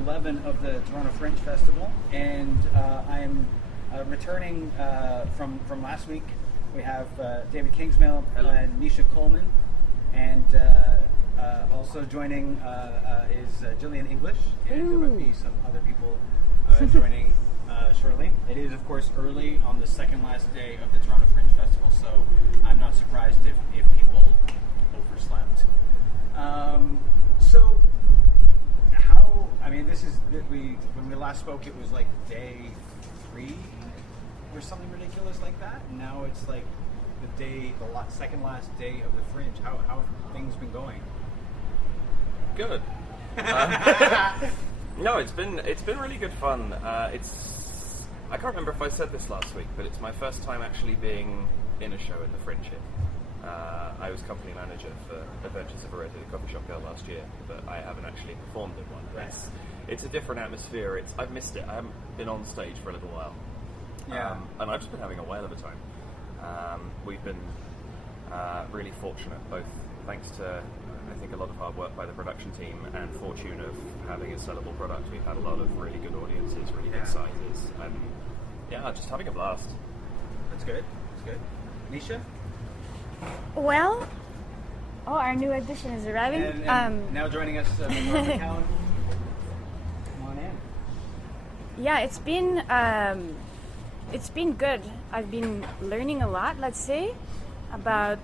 11 of the Toronto Fringe Festival, and I am returning from last week. We have David Kingsmill and Nisha Coleman, and also joining is Gillian English, and there might be some other people joining shortly. It is, of course, early on the second last day of the Toronto Fringe Festival, so I'm not surprised if people overslept. So, how? I mean, this is when we last spoke, it was like day 3 or something ridiculous like that. And now it's like the second last day of the Fringe. How have things been going? Good. No, it's been really good fun. I can't remember if I said this last week, but it's my first time actually being in a show in the Fringe here. I was company manager for Adventures of a Redheaded Coffee Shop Girl last year, but I haven't actually performed in one. It's a different atmosphere. I've missed it. I haven't been on stage for a little while. Yeah. And I've just been having a whale of a time. We've been really fortunate, both thanks to, I think, a lot of hard work by the production team and fortune of having a sellable product. We've had a lot of really good audiences, really good sizes, and just having a blast. That's good. Nisha? Well, our new edition is arriving. And now joining us, McCallum. Come on in. Yeah, it's been good. I've been learning a lot, let's say, about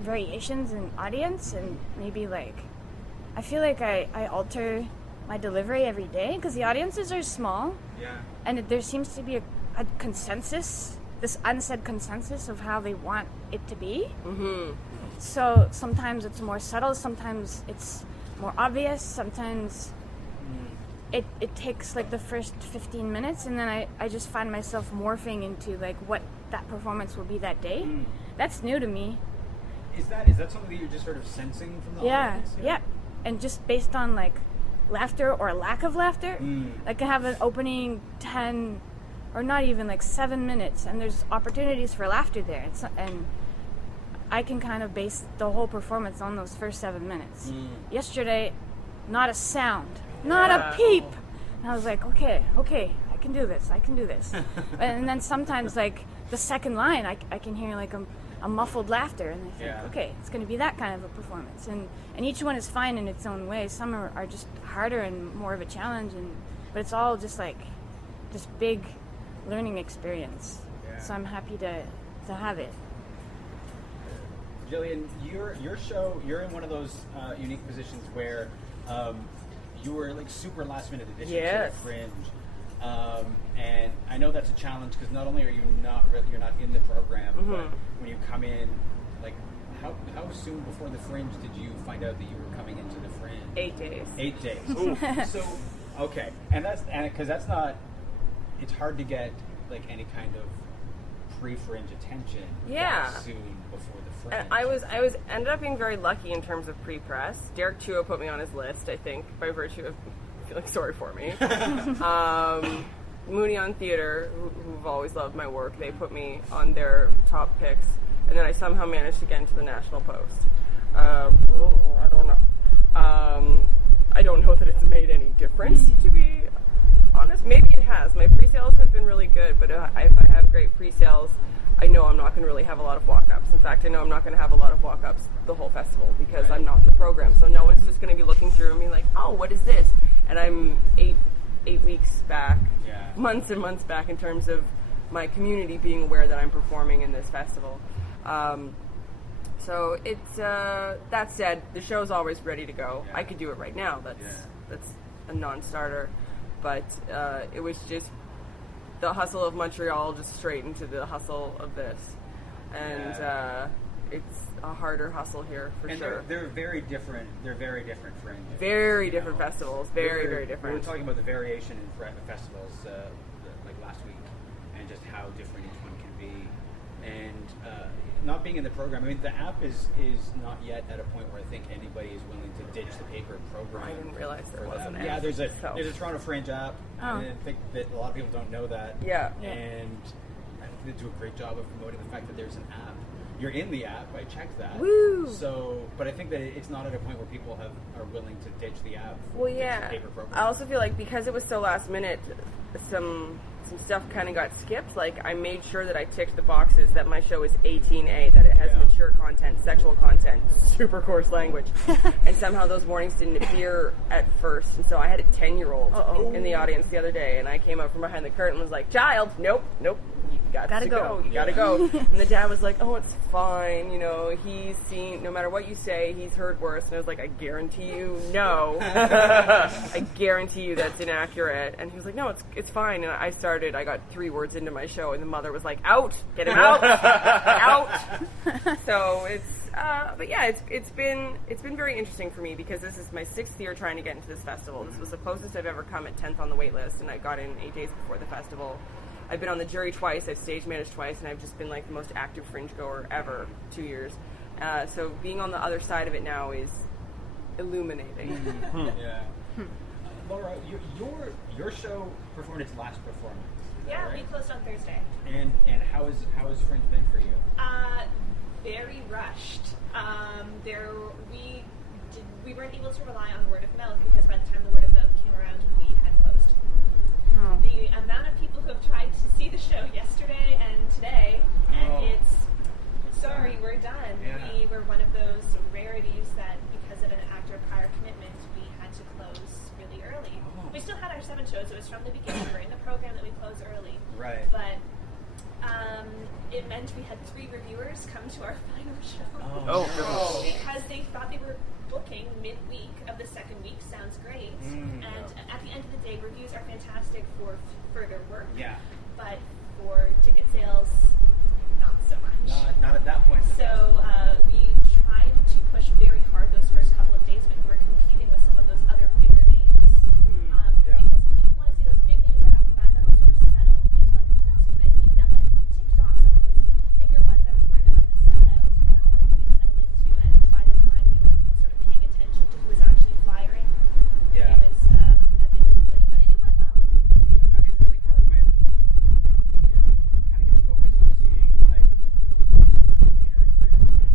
variations in audience, and maybe I feel like I alter my delivery every day because the audiences are small. Yeah. And there seems to be a consensus, this unsaid consensus of how they want it to be. Mm-hmm. So sometimes it's more subtle, sometimes it's more obvious, sometimes it takes the first 15 minutes, and then I just find myself morphing into what that performance will be that day. That's new to me. Is that something that you're just sort of sensing from the audience? Yeah. And just based on laughter or lack of laughter. I can have an opening 10 or not even 7 minutes, and there's opportunities for laughter there. And I can kind of base the whole performance on those first 7 minutes. Yesterday, not a sound, not a peep. And I was like, okay, I can do this. And then sometimes the second line, I can hear a muffled laughter, and I think, okay, it's going to be that kind of a performance. And each one is fine in its own way. Some are just harder and more of a challenge, but it's all just this big learning experience. Yeah. So I'm happy to have it. Gillian, your show, you're in one of those unique positions where you were super last minute addition to the Fringe. And I know that's a challenge because not only are you you're not in the program, but when you come in, how soon before the Fringe did you find out that you were coming into the Fringe? 8 days. 8 days. So, okay, and because that's not. It's hard to get any kind of pre-Fringe attention. Yeah. That soon before the Fringe. I was ended up being very lucky in terms of pre-press. Derek Chua put me on his list, I think, by virtue of feeling sorry for me. Mooney on Theatre, who've always loved my work, they put me on their top picks, and then I somehow managed to get into the National Post. I don't know. I don't know that it's made any difference, to be honest. Maybe it has. My pre-sales have been really good, but if I have great pre-sales, I know I'm not going to really have a lot of walk-ups. In fact, I know I'm not going to have a lot of walk-ups the whole festival because I'm not in the program. So no one's just going to be looking through and being like, oh, what is this? And I'm eight weeks back, months and months back in terms of my community being aware that I'm performing in this festival. So it's that said, the show's always ready to go. I could do it right now. That's a non-starter. But it was just the hustle of Montreal just straight into the hustle of this. And it's a harder hustle here, for sure. They're very different. They're very different Fringe. Very different festivals. Very different. We were talking about the variation in festivals last week, and just how different each one can be. And not being in the program, I mean, the app is not yet at a point where I think anybody is willing to ditch the paper program. I didn't realize there was an app. Yeah, there's a Toronto Fringe app. And I think that a lot of people don't know that. Yeah. And I think they do a great job of promoting the fact that there's an app. you're in the app. I checked that. Woo! So, but I think that it's not at a point where people are willing to ditch the app. Well, ditch yeah. the paper program. I also feel like because it was so last minute, some stuff kind of got skipped. Like, I made sure that I ticked the boxes that my show is 18A, that it has mature content, sexual content, super coarse language. And somehow those warnings didn't appear at first. And so I had a 10-year-old in the audience the other day, and I came up from behind the curtain and was like, child, nope, you gotta go. You gotta go. And the dad was like, oh, it's fine. You know, he's seen, no matter what you say, he's heard worse. And I was like, I guarantee you, no. I guarantee you that's inaccurate. And he was like, no, it's fine. And I got 3 words into my show, and the mother was like, out, get him out, out. So but yeah, it's been very interesting for me because this is my 6th year trying to get into this festival. This was the closest I've ever come at 10th on the wait list, and I got in 8 days before the festival. I've been on the jury twice, I've stage managed twice, and I've just been like the most active fringe goer ever, 2 years. So being on the other side of it now is illuminating. Yeah. Laura, your show performed its last performance. Yeah, right? we closed on Thursday. And how has Fringe been for you? Very rushed. We weren't able to rely on word of mouth because by the time the word of mouth came around, we had closed. Oh. The amount of people who have tried to see the show yesterday and today, and it's sorry, we're done. Yeah. We were one of those rarities that because of an actor prior commitment, we had to close really early. Oh. We still had our 7 shows. It was from the beginning. We're in the program that we close early. Right. But it meant we had 3 reviewers come to our final show. Oh. Because they thought they were booking midweek of the second week. Sounds great. And at the end of the day, reviews are fantastic for further work. Yeah. But for ticket sales, not so much. Not at that point. So we tried to push very hard those first couple of days, but we were competing with some of those other bigger names. Because people want to see those big names right off the bat, then they'll sort of settle into like, what else can I see? Now that I've ticked off some of those bigger ones I was worried that were going to sell out, now what can I settle into? And by the time they were sort of paying attention to who was actually flyering, it was a bit too late. But it went well. I mean, it's really hard when everybody kind of gets focused on seeing like Peter and Chris or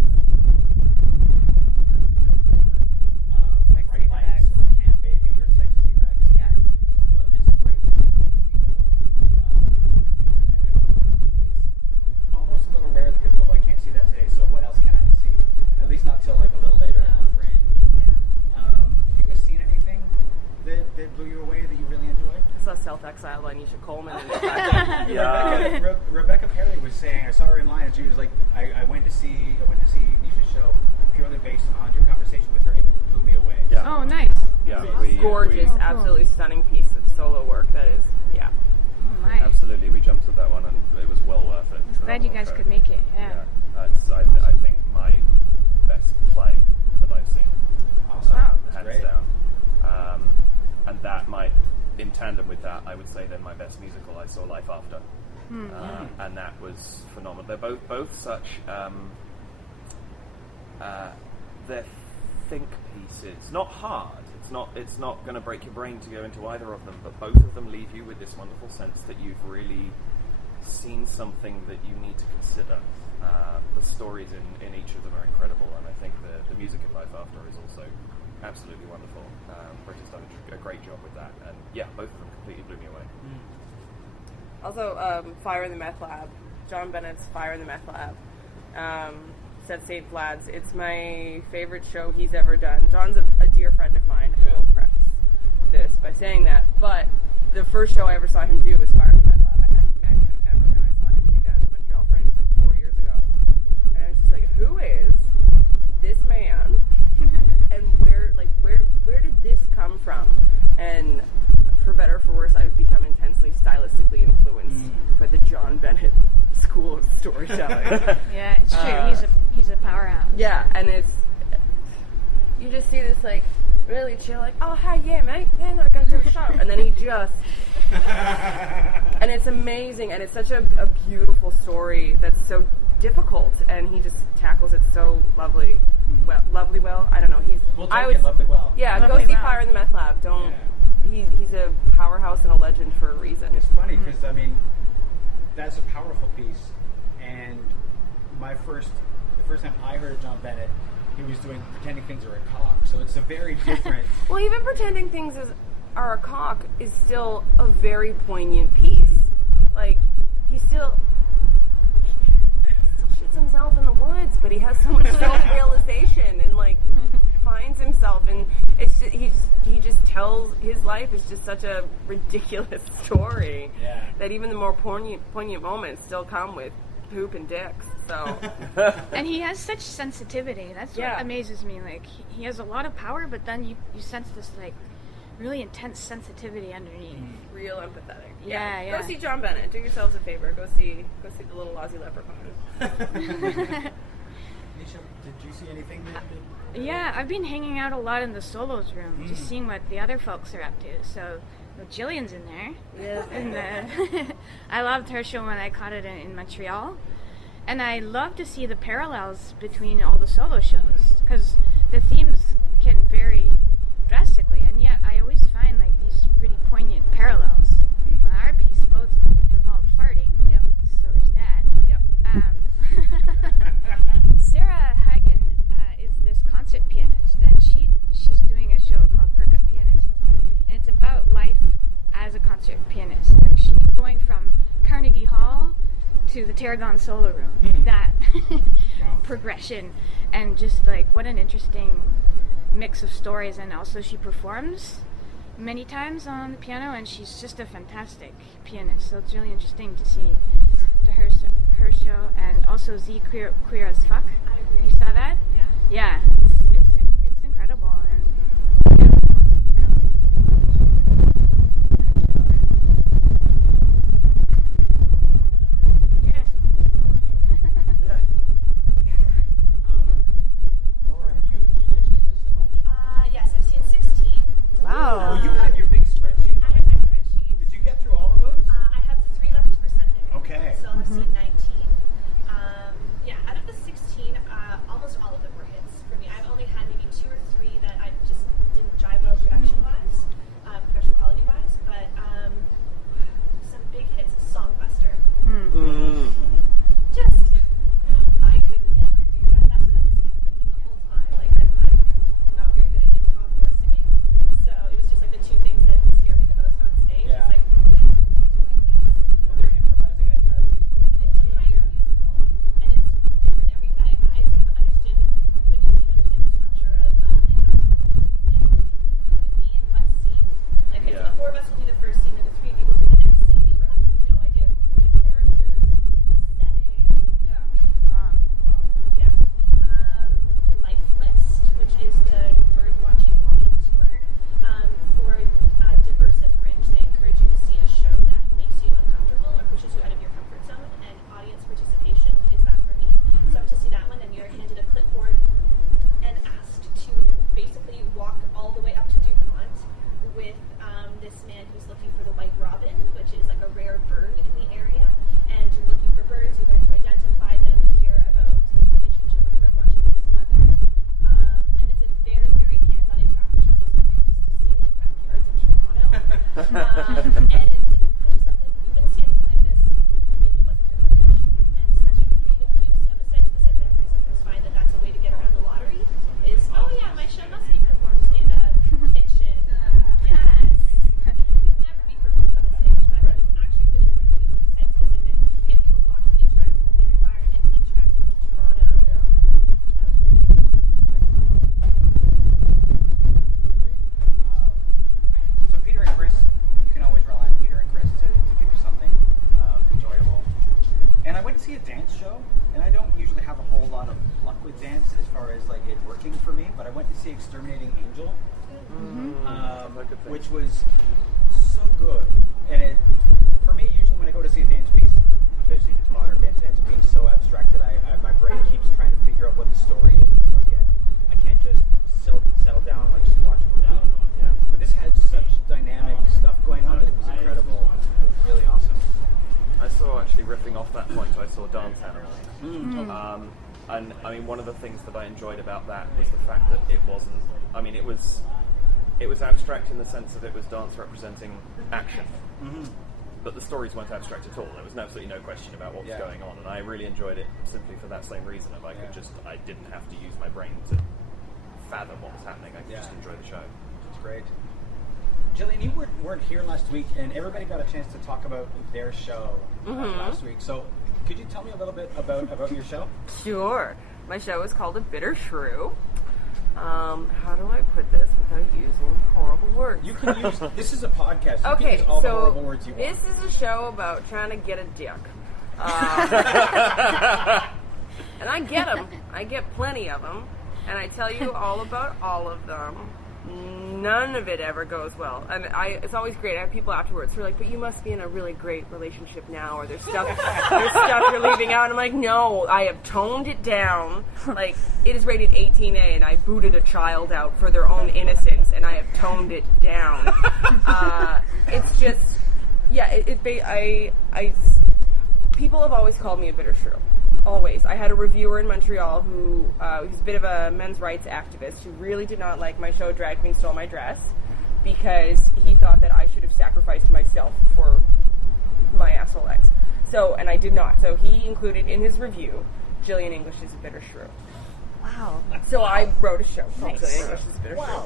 Bright Lights or Camp Baby or Sex T-Rex. Yeah. It's great to see those. It's almost a little rare that people go, I can't see that today, so what else can I see? At least not till like a little later in the Fringe. Yeah. Have you guys seen anything that blew you away that you really enjoyed? I saw Self-Exile by Nisha Coleman. Yeah. Rebecca Perry was saying, I saw her in line, and she was like, I went to see Nisha's show purely based on your conversation with her, and it blew me away. Yeah. Oh, nice. Yeah, Gorgeous, cool. absolutely stunning piece of solo work. That is, yeah. Oh, nice. Absolutely, we jumped at that one, and it was well worth it. I'm glad you guys could make it. Yeah. It's, I think my best play that I've seen, Awesome. Wow. That's hands great. down. And that might, in tandem with that, I would say then my best musical I saw Life After, and that was phenomenal. They're both such they're think pieces, not hard. It's not going to break your brain to go into either of them, but both of them leave you with this wonderful sense that you've really seen something that you need to consider. The stories in each of them are incredible, and I think the music in Life After is also absolutely wonderful. Brit has done a great job with that, and yeah, both of them completely blew me away. Also, Fire in the Meth Lab. John Bennett's Fire in the Meth Lab. Set St. Vlad's. It's my favorite show he's ever done. John's a dear friend of mine. I will preface this by saying that. But the first show I ever saw him do was Fire in the Meth Lab. I hadn't met him ever, and I saw him do that at the Montreal Fringe like 4 years ago. And I was just like, who is this man? And where did this come from? And for better or for worse, I've become intensely stylistically influenced by the John Bennett school of storytelling. Yeah, it's true. He's a powerhouse. Yeah, and it's, you just see this like really chill, like, oh hi, yeah mate, yeah, no, I gotta do a show, and then he just, and it's amazing, and it's such a beautiful story that's so difficult, and he just tackles it so lovely. Well, I don't know. We'll take it lovely well. Yeah, Lovely go see well. Fire in the Meth Lab. Don't. Yeah. He's a powerhouse and a legend for a reason. It's funny because I mean, that's a powerful piece, and my first first time I heard of John Bennett, he was doing Pretending Things Are a Cock. So it's a very different... Well, even Pretending Things Are a Cock is still a very poignant piece. Like, he still shits himself in the woods, but he has so much self-realization and, like, finds himself, and it's just, he just tells his life is just such a ridiculous story that even the more poignant moments still come with poop and dicks. So, and he has such sensitivity. That's what amazes me. Like, he has a lot of power, but then you sense this like really intense sensitivity underneath. Real empathetic. Yeah. Go see John Bennett. Do yourselves a favor. Go see the little Aussie leprechaun. Nisha, did you see anything that... Yeah, I've been hanging out a lot in the solos room, just seeing what the other folks are up to. So, Gillian's in there. Yeah. And I loved her show when I caught it in Montreal. And I love to see the parallels between all the solo shows, because the themes can vary drastically, and yet I always find like these really poignant parallels. Well, our piece both involve farting. Yep. So there's that. Yep. Sarah Hagen is this concert pianist, and she's doing a show called Perk Up Pianist, and it's about life as a concert pianist. Like, she's going from Carnegie Hall to the Tarragon Solo Room. That progression, and just like what an interesting mix of stories. And also she performs many times on the piano, and she's just a fantastic pianist. So it's really interesting to see her show, and also Z Queer as Fuck. I agree. You saw that? Yeah. Yeah, it's incredible. And Laura, did you get a chance to see much? Yes, I've seen 16. wow. Oh, you had your big spreadsheet. I have my spreadsheet. Did you get through all of those? I have 3 left for Sunday. Okay. So I've seen 19. Out of the 16, almost all of them were hits for me. I've only had maybe 2 or 3 that I just didn't jive well production-wise, production quality-wise, but some big hits. Songbuster. Just, I could never do that. That's what I just kept thinking the whole time. Like, I'm not very good at improv or singing, so it was just like the 2 things that scare me the most on stage. Yeah. It's like, how are you doing this? Well, they're improvising an entire musical. And it's a entire musical, and it's different every. I sort of understood when you understand the structure of they have who would be in what scene. Like, if the 4 of us will do the first scene, and the 3 of you will do the next scene. We have no idea the characters, setting. Yeah. Life List, which is the bird watching walking tour. For Diversive Fringe, they encourage you to see a show that makes you uncomfortable or pushes you out of your comfort zone, and audience participation is that for me. So to see that one, and you're handed a clipboard and asked to basically walk all the way up to DuPont with this man who's looking for the white robin, which is like a rare bird in the area, and you're looking for birds, you learn to identify them, you hear about his relationship with bird watching and his mother, and it's a very, very hands-on interactive show. It's also great just to see like backyards in Toronto. And I just thought that you wouldn't see anything like this if it wasn't for the Fringe. And such a creative use of a site-specific. I sometimes find that that's a way to get around the lottery, is, oh yeah, my show must be performed in a kitchen. Yes. It could never be performed on a stage, but I thought it was actually really creative use of site-specific, get people walking, interacting with their environment, interacting with Toronto. Yeah. That was really So Peter and Chris, you can always rely on Peter and Chris to give you something enjoyable. And I went to see a dance show, and I don't usually have a whole lot of luck with dance as far as like it working for me, but I went to see Exterminating Angel, which was so good. And it, for me, usually when I go to see a dance piece, especially if it's modern dance, it ends up being so abstract that my brain keeps trying to figure out what the story is, so I can't just settle down and like just watch a movie. But this had such dynamic stuff going on that it was incredible. It was really awesome. I saw, actually riffing off that point, I saw Dance Animals. And I mean, one of the things that I enjoyed about that was the fact that it wasn't, I mean, it was abstract in the sense that it was dance representing action. but the stories weren't abstract at all. There was absolutely no question about what was going on, and I really enjoyed it simply for that same reason. Of I didn't have to use my brain to fathom what was happening. I could just enjoy the show. That's great. Gillian, you weren't here last week, and everybody got a chance to talk about their show last week. So, could you tell me a little bit about your show? Sure. My show is called A Bitter Shrew. How do I put this without using horrible words? You can use... This is a podcast. You can use all the horrible words you want. This is a show about trying to get a dick. And I get them. I get plenty of them. And I tell you all about all of them. None of it ever goes well. And it's always great. I have people afterwards who are like, but you must be in a really great relationship now, or there's stuff you're leaving out. And I'm like, no, I have toned it down. Like, it is rated 18A, and I booted a child out for their own innocence, and I have toned it down. It's just, people have always called me a bitter shrew. Always. I had a reviewer in Montreal who was a bit of a men's rights activist who really did not like my show Drag Queen Stole My Dress because he thought that I should have sacrificed myself for my asshole ex. So, and I did not. So he included in his review, Gillian English is a bitter shrew. Wow. So I wrote a show called Gillian English is a bitter shrew.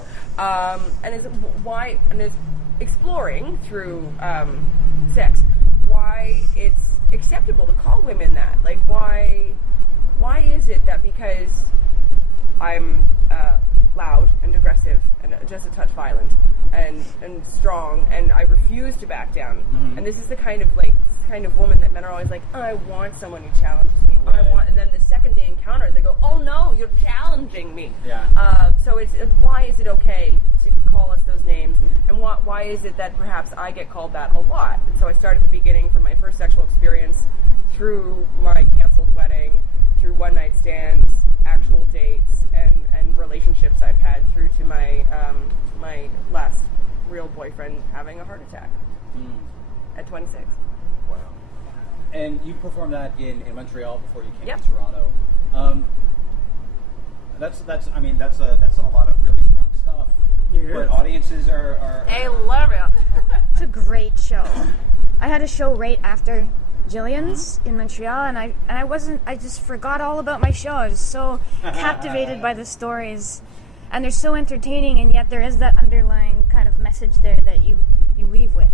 And it's exploring through sex why it's acceptable to call women that. Like, why is it that because I'm loud and aggressive and just a touch violent and strong and I refuse to back down, and this is the kind of woman that men are always like, oh, I want someone who challenges me. And then the second they encounter, they go, oh no, you're challenging me. So it's why is it okay to call us those names, and why is it that perhaps I get called that a lot? And so I start at the beginning from my first sexual experience through my canceled wedding, through one night stands, actual dates, and relationships I've had, through to my my last real boyfriend having a heart attack at 26. Wow. And you performed that in Montreal before you came Yep. to Toronto. That's a lot of really strong stuff. Yes. But audiences are I love it. It's a great show. I had a show right after Gillian's in Montreal, and I just forgot all about my show. I was so captivated by the stories, and they're so entertaining, and yet there is that underlying kind of message there that you leave with.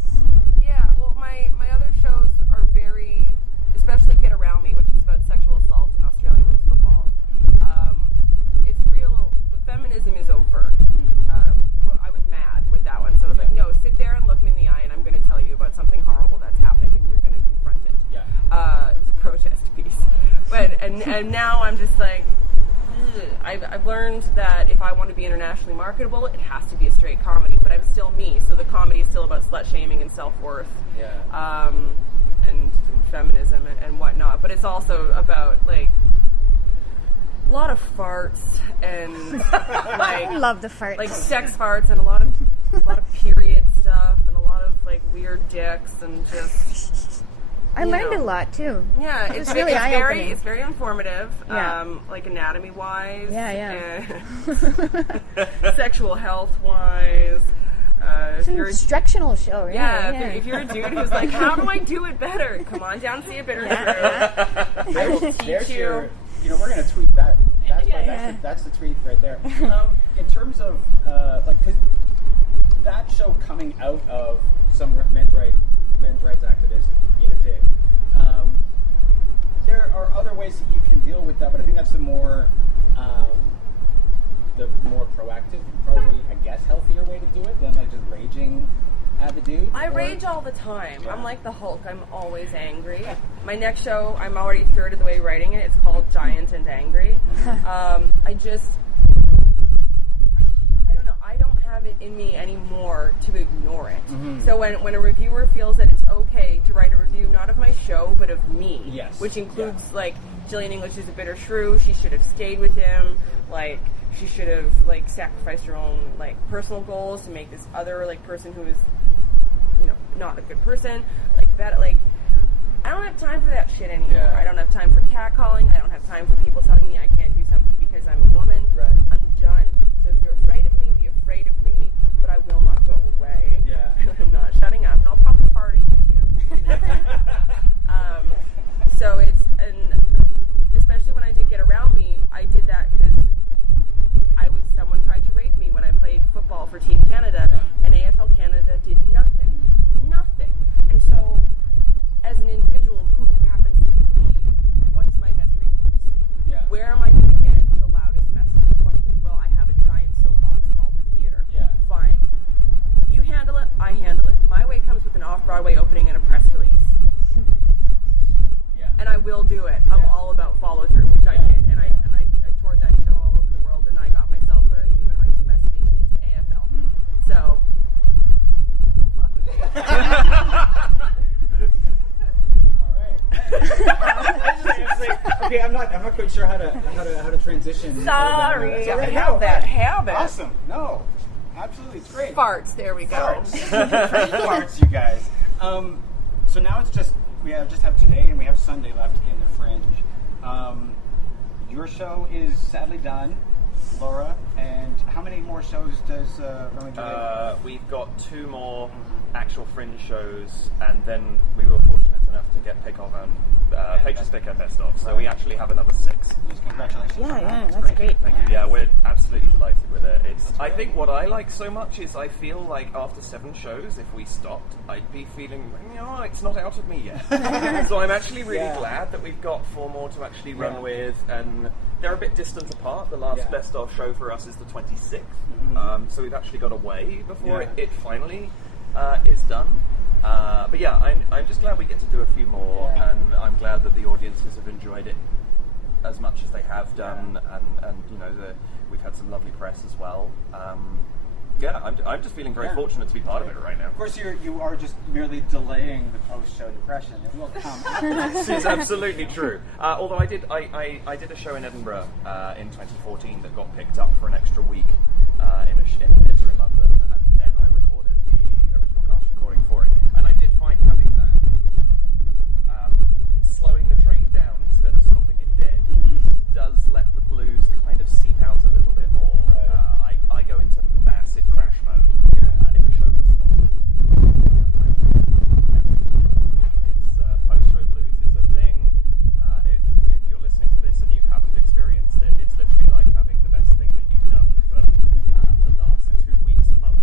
Yeah, well, my other shows are very, especially Get Around Me, which is about sexual assault in Australian rules football. It's real, the feminism is overt. I was mad with that one, so I was like, no, sit there and look me in the eye, and I'm going to tell you about something horrible that's happened, and you're going to confront it. It was a protest piece. But and now I'm just like, I've learned that if I want to be internationally marketable, it has to be a straight comedy, but I'm still me, so the comedy is still about slut-shaming and self-worth, and feminism and whatnot, but it's also about, like, a lot of farts and, like... I love the farts. Like, sex farts and a lot of period stuff and a lot of, like, weird dicks and just... I learned a lot too. Yeah, it's really eye-opening. It's very informative, Yeah. like anatomy-wise. Yeah. And sexual health-wise. It's an instructional show, right? Yeah, if you're a dude who's like, how do I do it better? Come on down and see a bitter shrew. I will teach you. We're going to tweet that. That's the tweet right there. In terms of, because that show coming out of some men's rights activists being a dick, there are other ways that you can deal with that, but I think that's the more proactive, probably, I guess, healthier way to do it than like just raging at the dude. I rage all the time. Yeah. I'm like the Hulk. I'm always angry. My next show, I'm already third of the way writing it. It's called Giant and Angry. I don't know. I don't have it in me anymore to ignore it. So when a reviewer feels that it's okay to write a review, not of my show, but of me, which includes, like, Gillian English is a bitter shrew, she should have stayed with him, like, she should have, like, sacrificed her own, like, personal goals to make this other, like, person who is, not a good person, like, that, like, I don't have time for that shit anymore. Yeah. I don't have time for catcalling. I don't have time for people telling me I can't do something because I'm a woman. Right. I'm done. So if you're afraid of me, be afraid of me, but I will not go away. Yeah. I'm not shutting up, and I'll probably fart at you too. do it. I'm all about follow through, which I did, and I toured that show all over the world, and I got myself a human rights investigation into AFL. So, fuck with me. Okay, I'm not quite sure how to transition. Sorry, I No, have that habit. Awesome. No, absolutely, it's great. Farts. There we go. Farts, you guys. So now it's just we just have today and we have Sunday left in the Fringe. Your show is sadly done, Laura. And how many more shows does Romeo and Juliet? We've got 2 more actual Fringe shows, and then we were fortunate enough to get Pick of and Patrons Pick and Best of. So we actually have another 6. Congratulations. Yeah, that's great. Thank you. Yeah, we're absolutely delighted with it. I think what I like so much is I feel like after 7 shows, if we stopped, I'd be feeling, it's not out of me yet. So I'm actually really glad that we've got 4 more to actually run with, and they're a bit distant apart. The last Best of show for us is the 26th, so we've actually got a way before it finally is done. But yeah, I'm just glad we get to do a few more, and I'm glad that the audiences have enjoyed it as much as they have done, and we've had some lovely press as well. I'm just feeling very fortunate to be part of it right now. Of course, you are just merely delaying the post-show depression. It will come after. This is absolutely true. Although I did a show in Edinburgh in 2014 that got picked up for an extra week in a theatre in London, and then I recorded the original cast recording for it. And I did find having that slowing the train down instead of stopping it dead does let the blues kind of seep out a little bit more. Right. I go into massive crash mode if a show was stopped. It's post-show blues is a thing. If you're listening to this and you haven't experienced it, it's literally like having the best thing that you've done for the last 2 weeks, month,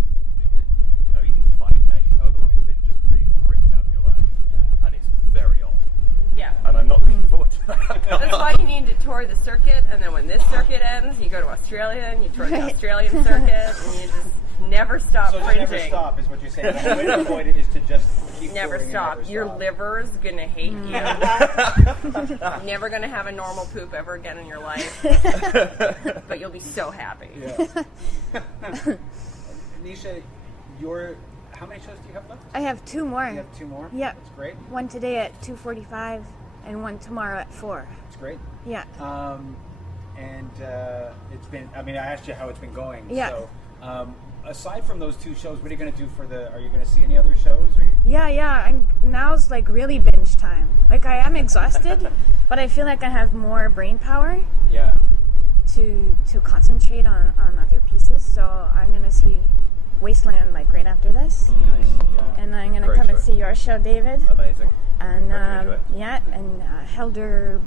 even 5 days, however long it's been, just being ripped out of your life. And it's very odd. Yeah. And I'm not looking forward to that. That's why you need to tour the circuit, and then when this circuit ends, you go to Australia and you tour the Australian circuit, and you just never stop fringing. Never stop is what you're saying. The way to avoid it is to just keep Never touring stop. and never Your stop. liver's gonna hate you. Never gonna have a normal poop ever again in your life. But you'll be so happy. Yeah. Nisha, how many shows do you have left? I have 2 more. You have 2 more? Yeah. That's great. One today at 2:45 and one tomorrow at 4. That's great. Yeah. It's been, I asked you how it's been going. Yeah. So, aside from those 2 shows, what are you going to do are you going to see any other shows? Yeah. Now's like really binge time. Like I am exhausted, but I feel like I have more brain power. Yeah. To concentrate on other pieces. So I'm going to see Wasteland like right after this. And I'm going to come and see your show, David. Amazing. And enjoy it. and Helder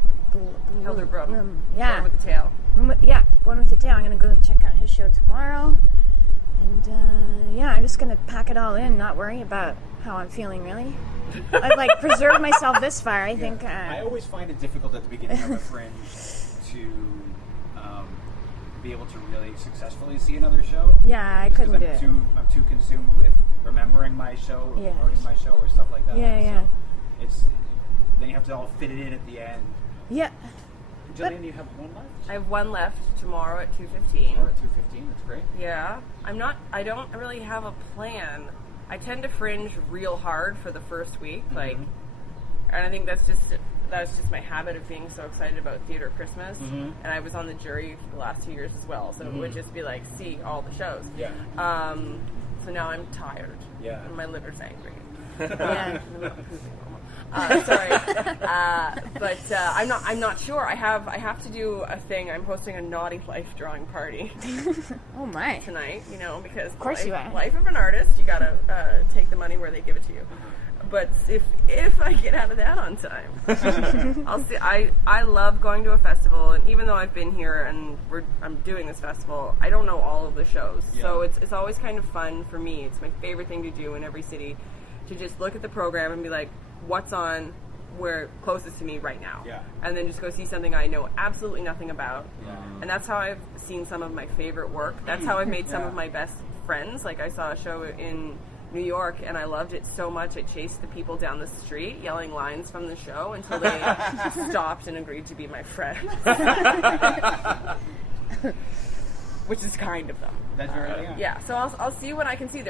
Helderbrum. Yeah. One with the tail. One with the tail. I'm going to go check out his show tomorrow. And I'm just going to pack it all in, not worry about how I'm feeling, really. I've like preserved myself this far, I think. I always find it difficult at the beginning of a Fringe to be able to really successfully see another show. Yeah, I couldn't do it. I'm too consumed with remembering my show, or promoting my show, or stuff like that. Yeah. So then you have to all fit it in at the end. Yeah. Gillian, you have 1 left? I have 1 left tomorrow at 2:15. Tomorrow at 2:15, that's great. Yeah. I don't really have a plan. I tend to fringe real hard for the first week, and I think that's just my habit of being so excited about theater Christmas. And I was on the jury for the last 2 years as well, so it would just be like, see all the shows. Yeah. So now I'm tired. Yeah. And my liver's angry. Yeah. Sorry, but I'm not sure. I have to do a thing. I'm hosting a Naughty Life drawing party. Oh my! Tonight, because of course you are. Life of an artist, you gotta take the money where they give it to you. But if I get out of that on time, I'll see. I love going to a festival, and even though I've been here and I'm doing this festival, I don't know all of the shows. Yeah. So it's always kind of fun for me. It's my favorite thing to do in every city, to just look at the program and be like, what's on where closest to me right now, and then just go see something I know absolutely nothing about. And that's how I've seen some of my favorite work. That's how I've made some of my best friends. Like I saw a show in New York, and I loved it so much I chased the people down the street yelling lines from the show until they stopped and agreed to be my friends. Which is kind of them. That's very yeah. So I'll see what I can see.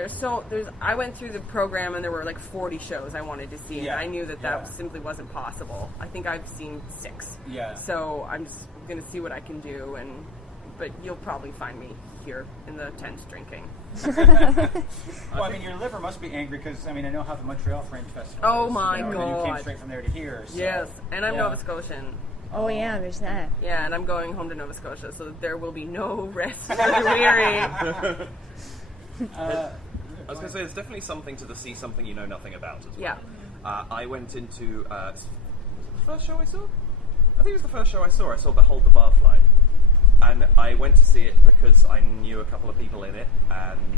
I went through the program and there were like 40 shows I wanted to see, and I knew that simply wasn't possible. I think I've seen 6. Yeah. So I'm just gonna see what I can do, but you'll probably find me here in the tent drinking. Well, I mean, your liver must be angry because, I mean, I know how the Montreal Fringe Festival Oh is, my and God. you came straight from there to here. So. Yes, and I'm Nova Scotian. Oh yeah, there's that. Yeah, and I'm going home to Nova Scotia, so there will be no rest for the weary. I was going to say, there's definitely something to see something you know nothing about as well. Yeah. I went into, was it the first show I saw? I think it was the first show I saw. I saw Behold the Barfly. And I went to see it because I knew a couple of people in it, and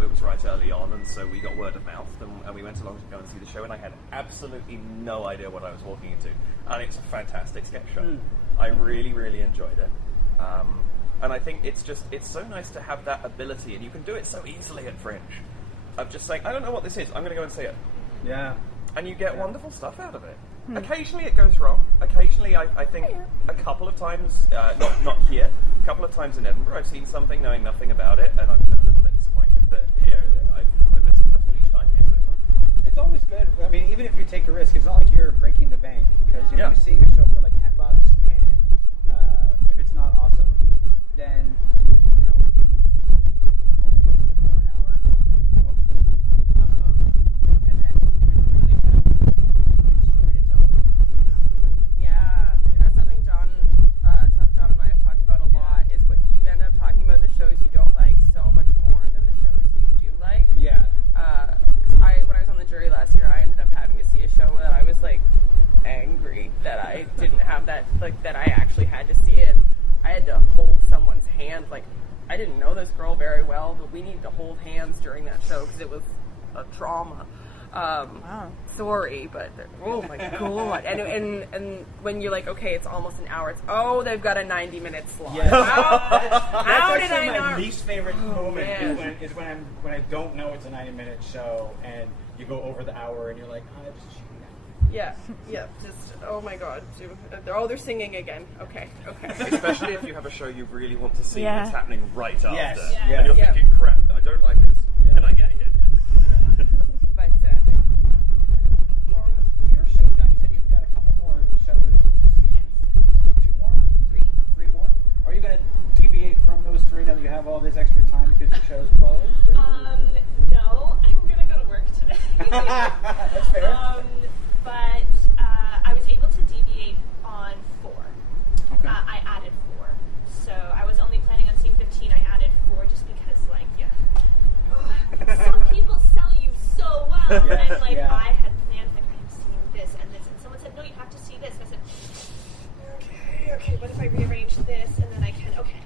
it was right early on, and so we got word of mouth, and we went along to go and see the show, and I had absolutely no idea what I was walking into. And it's a fantastic sketch show. I really, really enjoyed it. And I think it's so nice to have that ability, and you can do it so easily at Fringe, of just saying, I don't know what this is, I'm going to go and see it. Yeah. And you get wonderful stuff out of it. Occasionally it goes wrong. Occasionally I think a couple of times, not here, a couple of times in Edinburgh I've seen something knowing nothing about it, and I've been a little bit disappointed, but here I've been successful each time here so far. It's always good. I mean, even if you take a risk, it's not like you're breaking the bank, because you're seeing a show for like $10, and if it's not awesome, then you've only wasted about an hour, mostly. And then if it's really bad, it's story to tell afterwards. Yeah, that's something John and I have talked about a lot, is what you end up talking about the shows you don't like so much more than the shows you do like. Yeah. When I was on the jury last year, I ended up having to see a show that I was like angry that I didn't have that, like that I actually had to see it. I had to hold someone's hand. Like, I didn't know this girl very well, but we needed to hold hands during that show because it was a trauma. Wow. Sorry, but oh my God. And when you're like, okay, it's almost an hour, they've got a 90-minute slot. Yes. How did I my not? least favorite moment is when I don't know it's a 90-minute show and you go over the hour and you're like, oh, I'm just shooting that. Yeah, just, oh my God. They're singing again. Okay. Especially if you have a show you really want to see that's happening right after. Yes. And you're thinking, crap, I don't like this. Can I get here? But, Laura, with your show done, you said you've got a couple more shows to see. Yes. 2 more? 3 more? Are you going to deviate from those 3 now that you have all this extra time because your show's closed? Or? No, I'm gonna go to work today. That's fair. But I was able to deviate on 4. Okay. I added 4. So I was only planning on seeing 15. I added 4 just because, like, some people sell you so well, and I had planned, like, I'm seeing this and this, and someone said, no, you have to see this. And I said, okay, what if I rearrange this, and then I can, okay.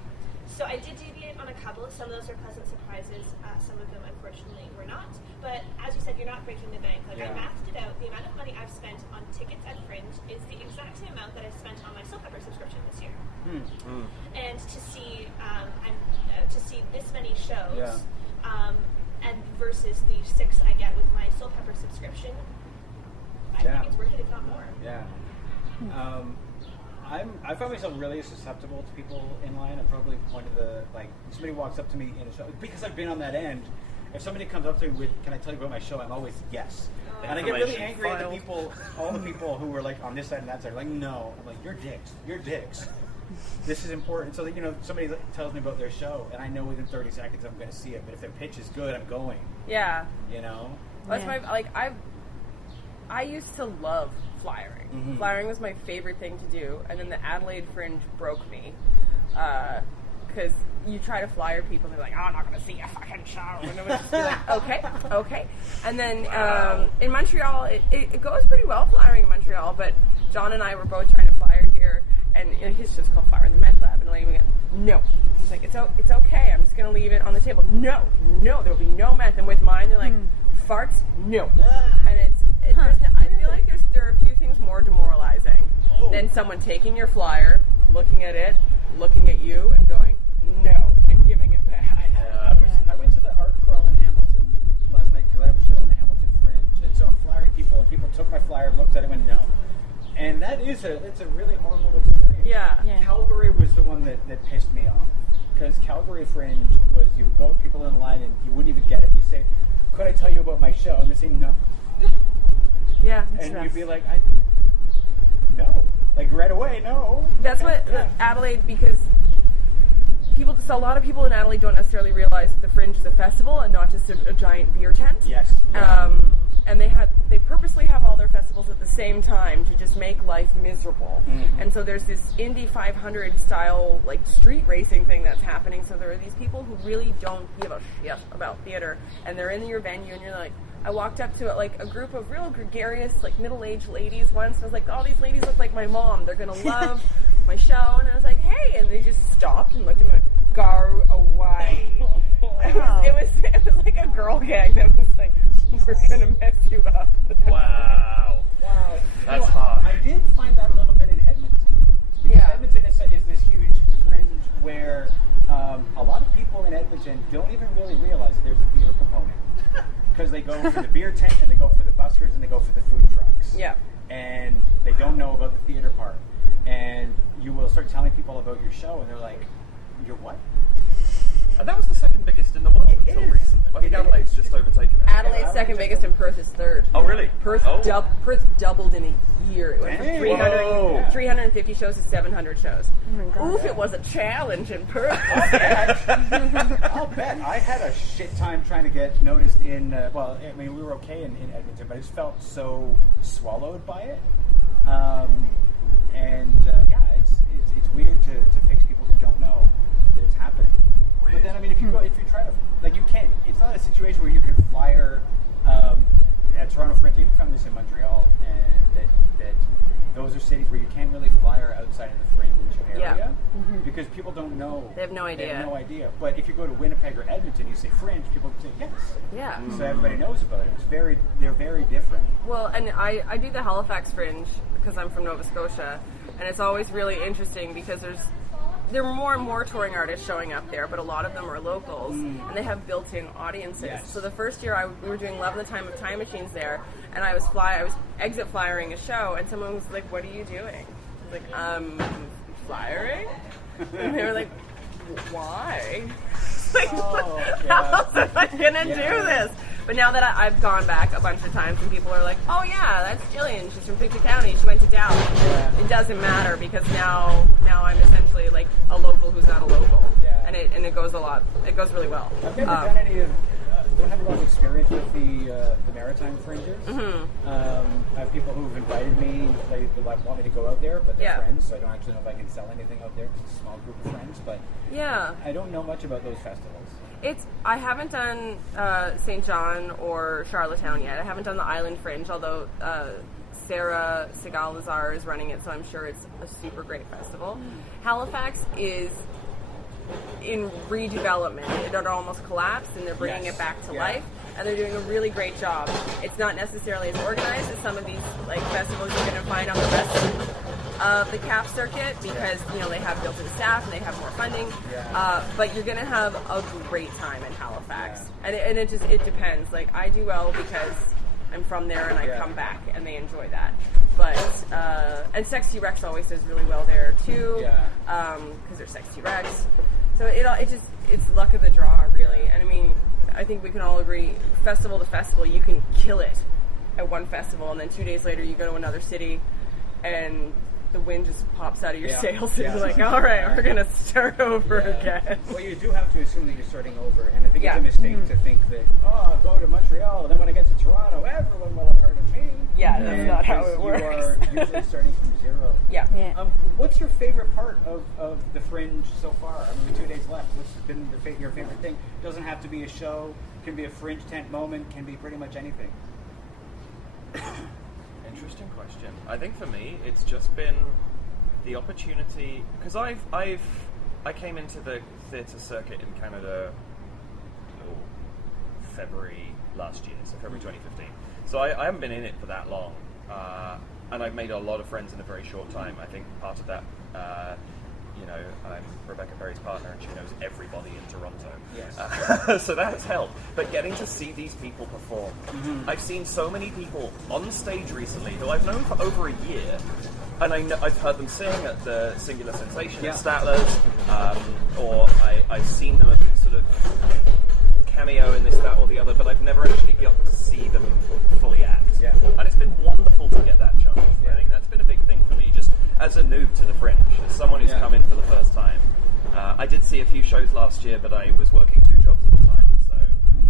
So I did deviate on a couple. Some of those are pleasant surprises. Some of them, unfortunately, were not. But as you said, you're not breaking the bank. Like, I mathed it out. The amount of money I've spent on tickets at Fringe is the exact same amount that I spent on my Self-Exile subscription this year. And to see this many shows, and versus the 6 I get with my Soul Pepper subscription, I think it's worth it, if not more. Yeah. I find myself really susceptible to people in line. I'm probably one of the, like, somebody walks up to me in a show, because I've been on that end. If somebody comes up to me with, can I tell you about my show? I'm always, yes. And I get really angry at the people, all the people who were like on this side and that side, like, no. I'm like, you're dicks. This is important. So that, somebody tells me about their show, and I know within 30 seconds I'm going to see it. But if their pitch is good, I'm going. Yeah. That's my, like, I used to love flyering. Mm-hmm. Flyering was my favorite thing to do, and then the Adelaide Fringe broke me. Because you try to flyer people, and they're like, oh, I'm not going to see a fucking show. And it was just like, okay. And then in Montreal, it goes pretty well flyering in Montreal, but John and I were both trying to flyer here, and he's just called Fire in the Meth Lab, and leaving it. No. He's like, it's okay, I'm just going to leave it on the table. No, there will be no meth. And with mine, they're like, farts? No. And I feel like there are a few things more demoralizing than someone taking your flyer, looking at it, looking at you, and going, no, and giving it back. I went to the art crawl in Hamilton last night because I was it's a really horrible experience. Yeah. Calgary was the one that pissed me off, because Calgary Fringe was, you would go with people in line and you wouldn't even get it. You say, "Could I tell you about my show?" And they say no. Yeah. And you'd be like, no, like right away, no. That's what Adelaide, because a lot of people in Adelaide don't necessarily realize that the Fringe is a festival and not just a giant beer tent. Yes. And they purposely have all their festivals at the same time to just make life miserable. Mm-hmm. And so there's this Indy 500 style like street racing thing that's happening. So there are these people who really don't give a shit about theater, and they're in your venue, and you're like, I walked up to like a group of real gregarious, like middle-aged ladies once, and I was like, oh, these ladies look like my mom. They're gonna love my show. And I was like, hey, and they just stopped and looked at me and went, go away. It was like a girl gang that was like, we're gonna mess you up. Wow. That's hard. I did find that a little bit in Edmonton. Because Edmonton is this huge fringe where a lot of people in Edmonton don't even really realize that there's a theater component. Because they go for the beer tent, and they go for the buskers, and they go for the food trucks. Yeah. And they don't know about the theater part. And you will start telling people about your show, and they're like, "You're what?" That was the second biggest in the world until is. recently. I think Adelaide's just overtaken it. Adelaide's second biggest, and Perth is third. Oh, really? Perth doubled in a year. It went from Dang. 350 shows to 700 shows. Oh my God. Oof, it was a challenge in Perth. I'll bet. I had a shit time trying to get noticed in, we were okay in Edmonton, but I just felt so swallowed by it. It's weird to fix people who don't know that it's happening. But then, if you try to, like, you can't, it's not a situation where you can flyer at Toronto Fringe. I even found this in Montreal, and that those are cities where you can't really flyer outside of the Fringe area because people don't know. They have no idea. They have no idea. But if you go to Winnipeg or Edmonton, you say Fringe, people say yes. Yeah. So everybody knows about it. They're very different. Well, and I do the Halifax Fringe because I'm from Nova Scotia, and it's always really interesting because there are more and more touring artists showing up there, but a lot of them are locals, and they have built-in audiences. Yes. So the first year we were doing Love of the Time of Time Machines there, and I was exit flyering a show, and someone was like, "What are you doing?" I was like, flyering? And they were like, "Why?" Like, how else am I gonna do this? But now that I've gone back a bunch of times, and people are like, "Oh yeah, that's Gillian. She's from Pictou County. She went to Dallas." Yeah. It doesn't matter because now I'm essentially like a local who's not a local, and it goes It goes really well. I've never done any of. Don't have a lot of experience with the maritime fringes. I have people who've invited me. They want me to go out there, but they're friends, so I don't actually know if I can sell anything out there because it's a small group of friends. But I don't know much about those festivals. I haven't done St. John or Charlottetown yet. I haven't done the Island Fringe, although Sarah Segal-Lazar is running it, so I'm sure it's a super great festival. Halifax is in redevelopment. It almost collapsed, and they're bringing it back to life, and they're doing a really great job. It's not necessarily as organized as some of these like festivals you're going to find on the rest of the CAF circuit because they have built-in staff and they have more funding. But you're going to have a great time in Halifax, and it depends. Like I do well because I'm from there and I come back and they enjoy that. But and Sex T-Rex always does really well there too, because they're Sex T-Rex. So it's luck of the draw really. And I think we can all agree, festival to festival, you can kill it at one festival, and then 2 days later you go to another city, and the wind just pops out of your sails, and you're like, all right, we're gonna start over again. Well, you do have to assume that you're starting over, and I think it's a mistake to think that I'll go to Montreal, and then when I get to Toronto, everyone will have heard of me. Yeah, that's not how it works. You are usually starting from zero. Yeah. What's your favorite part of the Fringe so far? 2 days left. What's been your favorite thing? Doesn't have to be a show. Can be a Fringe tent moment. Can be pretty much anything. Interesting question. I think for me, it's just been the opportunity because I came into the theatre circuit in Canada February last year, so February 2015. So I haven't been in it for that long, and I've made a lot of friends in a very short time. I think part of that you know, I'm Rebecca Berry's partner, and she knows everybody in Toronto. Yes. So that has helped. But getting to see these people perform, I've seen so many people on stage recently who I've known for over a year, and I've heard them sing at the Singular Sensation at Statler's, or I've seen them sort of cameo in this, that, or the other, but I've never actually got to see them fully act. Yeah. And it's been wonderful to get that chance. I think that's been a big thing for me, just as a noob to the Fringe, as someone who's come in for the first time. I did see a few shows last year, but I was working 2 jobs at the time, so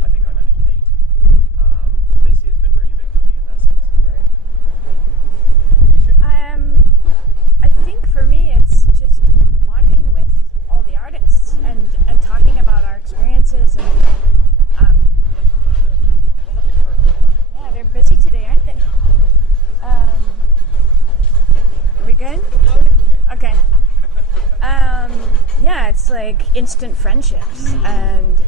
I think I managed 8. This year's been really big for me in that sense. I think for me it's just bonding with all the artists and talking about our experiences and yeah, they're busy today, aren't they? Are we good? Okay. Yeah, it's like instant friendships and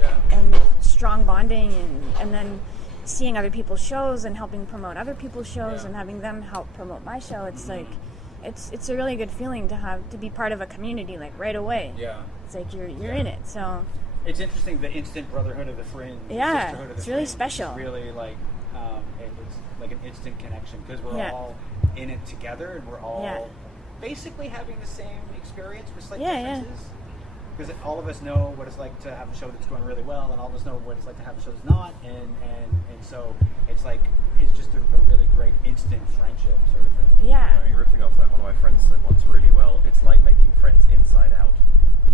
strong bonding and then seeing other people's shows and helping promote other people's shows and having them help promote my show. It's like it's a really good feeling to be part of a community like right away. Yeah. It's like you're in it. So it's interesting, the instant brotherhood of the Fringe. Yeah, sisterhood of the it's really Fringe. special. It's really like it's like an instant connection because we're all in it together and we're all basically having the same experience with slight differences. Because all of us know what it's like to have a show that's going really well, and all of us know what it's like to have a show that's not, and so it's like it's just a really great instant friendship sort of thing. Yeah. I mean, riffing off that, one of my friends said once really well, it's like making friends inside out.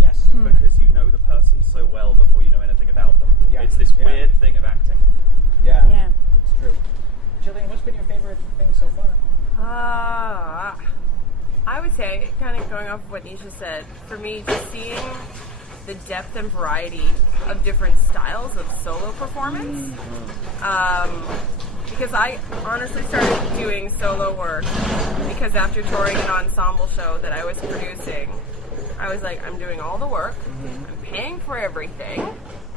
Yes. Because you know the person so well before you know anything about them. Yeah. It's this weird thing of acting. Yeah. Yeah. It's true. Gillian, what's been your favorite thing so far? I would say, kind of going off of what Nisha said, for me, just seeing the depth and variety of different styles of solo performance. Because I honestly started doing solo work because after touring an ensemble show that I was producing, I was like, I'm doing all the work, I'm paying for everything.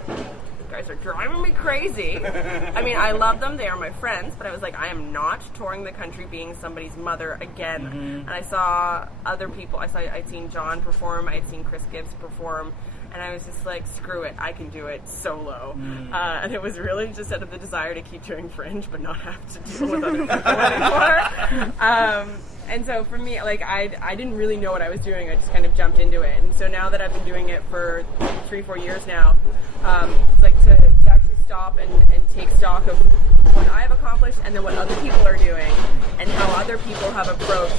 You guys are driving me crazy. I mean, I love them, they are my friends, but I was like, I am not touring the country being somebody's mother again. And I saw other people, I'd seen John perform, I'd seen Chris Gibbs perform, and I was just like, screw it, I can do it solo. And it was really just out of the desire to keep doing Fringe, but not have to deal with other people anymore. And so for me, like, I didn't really know what I was doing. I just kind of jumped into it. And so now that I've been doing it for 3-4 years now, it's like to actually stop and take stock of what I've accomplished and then what other people are doing and how other people have approached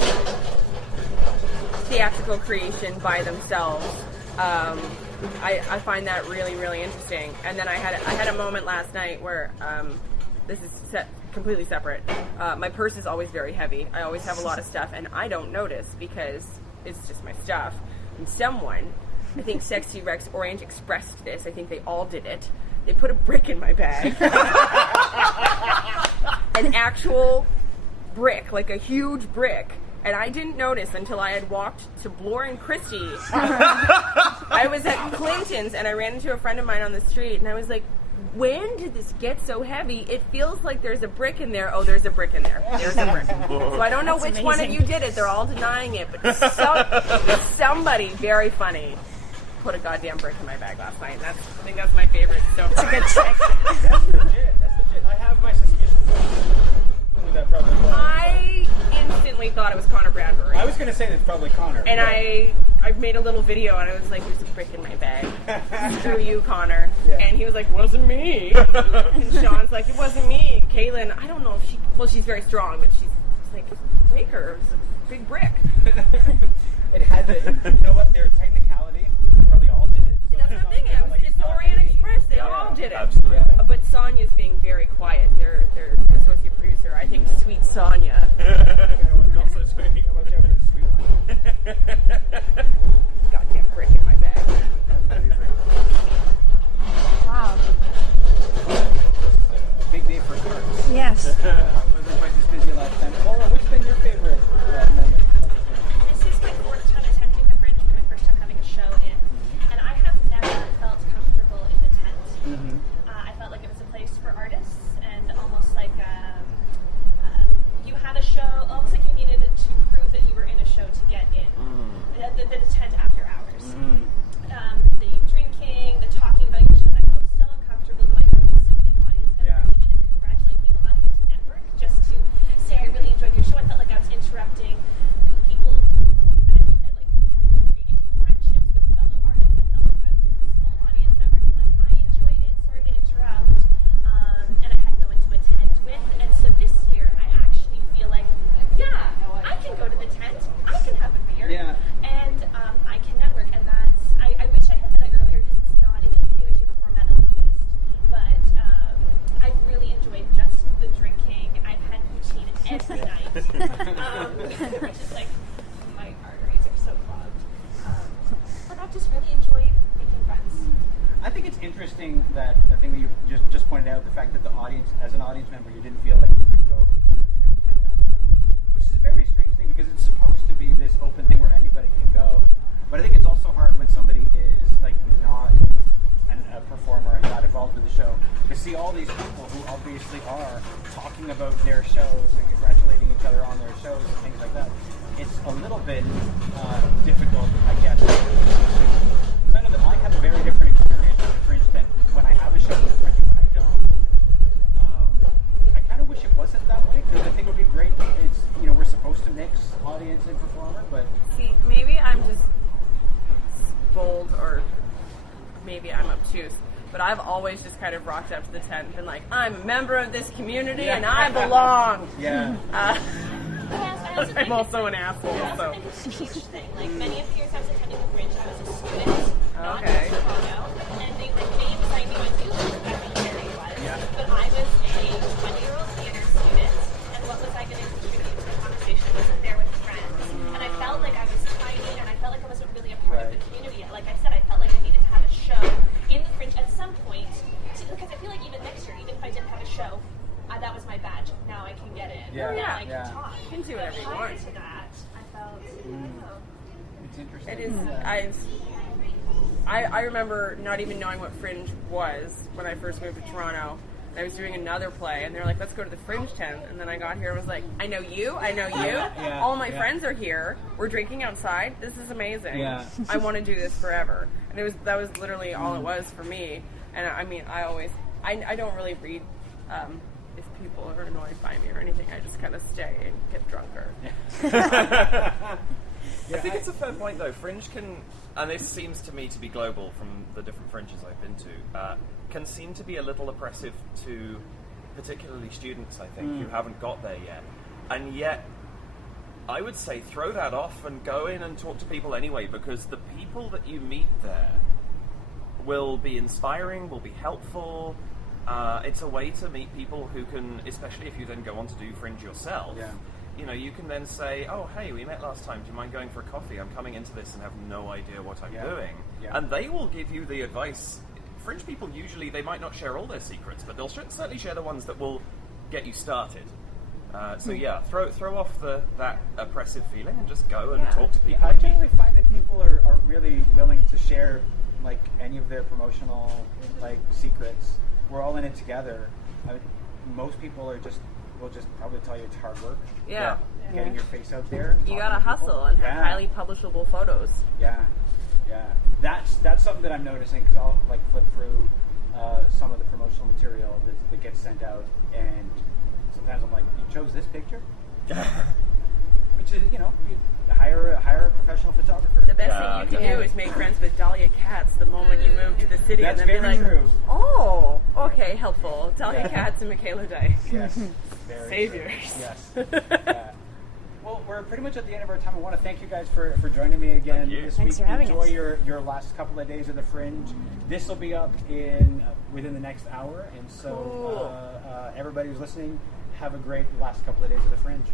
theatrical creation by themselves. I find that really, really interesting. And then I had a moment last night where this is completely separate. My purse is always very heavy. I always have a lot of stuff, and I don't notice because it's just my stuff. And someone, I think Sexy Rex Orange expressed this. I think they all did it. They put a brick in my bag. An actual brick, like a huge brick. And I didn't notice until I had walked to Bloor and Christie. I was at Clinton's and I ran into a friend of mine on the street and I was like, when did this get so heavy? It feels like there's a brick in there. Oh, there's a brick in there. There's a brick. So I don't know which one of you did it. They're all denying it. But somebody very funny put a goddamn brick in my bag last night. And I think that's my favorite. So it's a good trick. That's legit. That's legit. I have my suspicions. That probably was. I instantly thought it was Connor Bradbury. I was going to say that's probably Connor. And I made a little video and I was like, there's a brick in my bag. Screw you, Connor. Yeah. And he was like, wasn't me. And Sean's like, it wasn't me. Caitlin, I don't know if she's very strong, but she's like, breaker. It's a big brick. It had the, you know what, their technicality, they probably all did it. So that's what I'm thinking. It's Orient Express. They all did it. Absolutely. Yeah. But Sonya's being very quiet. Their associate producer. I think sweet Sonya. Not so sweet. How about you for the sweet one? Goddamn brick in my bag. Wow. A big day for cards. Yes. Wasn't quite as busy last time. Laura, what's been your favorite moment of the Fringe? This is my 4th time attending the Fringe, my first time having a show in, and I have never felt comfortable in the tent. I felt like it was a place for artists, and almost like you had a show, almost like you needed to prove that you were in a show to get in. The tent after hours. interesting that the thing that you just pointed out, the fact that the audience, as an audience member, you didn't feel like you could go to the Fringe tent after hours, which is a very strange thing because it's supposed to be this open thing where anybody can go. But I think it's also hard when somebody is like not a performer and not involved with the show to see all these people who obviously are talking about their shows and congratulating each other on their shows and things like that. It's a little bit difficult, I guess. I know that I have a very different experience with the Fringe tent when I have a show with the Fringe and when I don't. I kind of wish it wasn't that way because I think it would be great. It's, you know, we're supposed to mix audience and performer, but see, maybe I'm just bold or maybe I'm obtuse, but I've always just kind of rocked up to the tent and been like, I'm a member of this community and I belong. Yeah. I'm also an asshole. I also think it's a huge thing. Like many of the years I was attending the Fringe, I was a student, not in Toronto, and the names I knew I do back when Terry was, but I was a 20-year-old theater student, and what was I going to contribute to the conversation? I wasn't there with friends, and I felt like I was tiny, and I felt like I wasn't really a part of the community. Like I said, I felt like I needed to have a show in the Fringe at some point, because I feel like even next year, even if I didn't have a show, that was my badge. Now I can get in. Yeah. Now I can talk. You can do whatever you Prior want. to that, I felt, I don't know. It's interesting. It is. I remember not even knowing what Fringe was when I first moved to Toronto. I was doing another play, and they were like, let's go to the Fringe tent. And then I got here and was like, I know you. All my friends are here. We're drinking outside. This is amazing. Yeah. I want to do this forever. And that was literally all it was for me. And I mean, I don't really read if people are annoyed by me or anything. I just kind of stay and get drunker. I think it's a fair point, though. Fringe can, and this seems to me to be global from the different Fringes I've been to, can seem to be a little oppressive to particularly students, I think, who haven't got there yet. And yet, I would say throw that off and go in and talk to people anyway, because the people that you meet there will be inspiring, will be helpful. It's a way to meet people who can, especially if you then go on to do Fringe yourself, you know, you can then say, oh, hey, we met last time, do you mind going for a coffee? I'm coming into this and have no idea what I'm doing. Yeah. And they will give you the advice. Fringe people usually, they might not share all their secrets, but they'll certainly share the ones that will get you started. So yeah, throw off that oppressive feeling and just go and talk to people. I generally find that people are really willing to share like any of their promotional like secrets. We're all in it together. Most people will just probably tell you it's hard work. Yeah. Getting your face out there. You gotta hustle and have highly publishable photos. Yeah. That's something that I'm noticing because I'll like flip through some of the promotional material that gets sent out, and sometimes I'm like, you chose this picture? Which is, you know, you hire a professional photographer. The best thing you can do is make friends with Dahlia Katz the moment you move to the city. That's and then very be like, true. Oh, okay, helpful. Dahlia Katz and Michaela Day. Yes. Very Saviors. True. Yes. Well, we're pretty much at the end of our time. I want to thank you guys for joining me again this Thanks week. for having Enjoy us. your last couple of days of the Fringe. This will be up within the next hour, and so everybody who's listening, have a great last couple of days of the Fringe.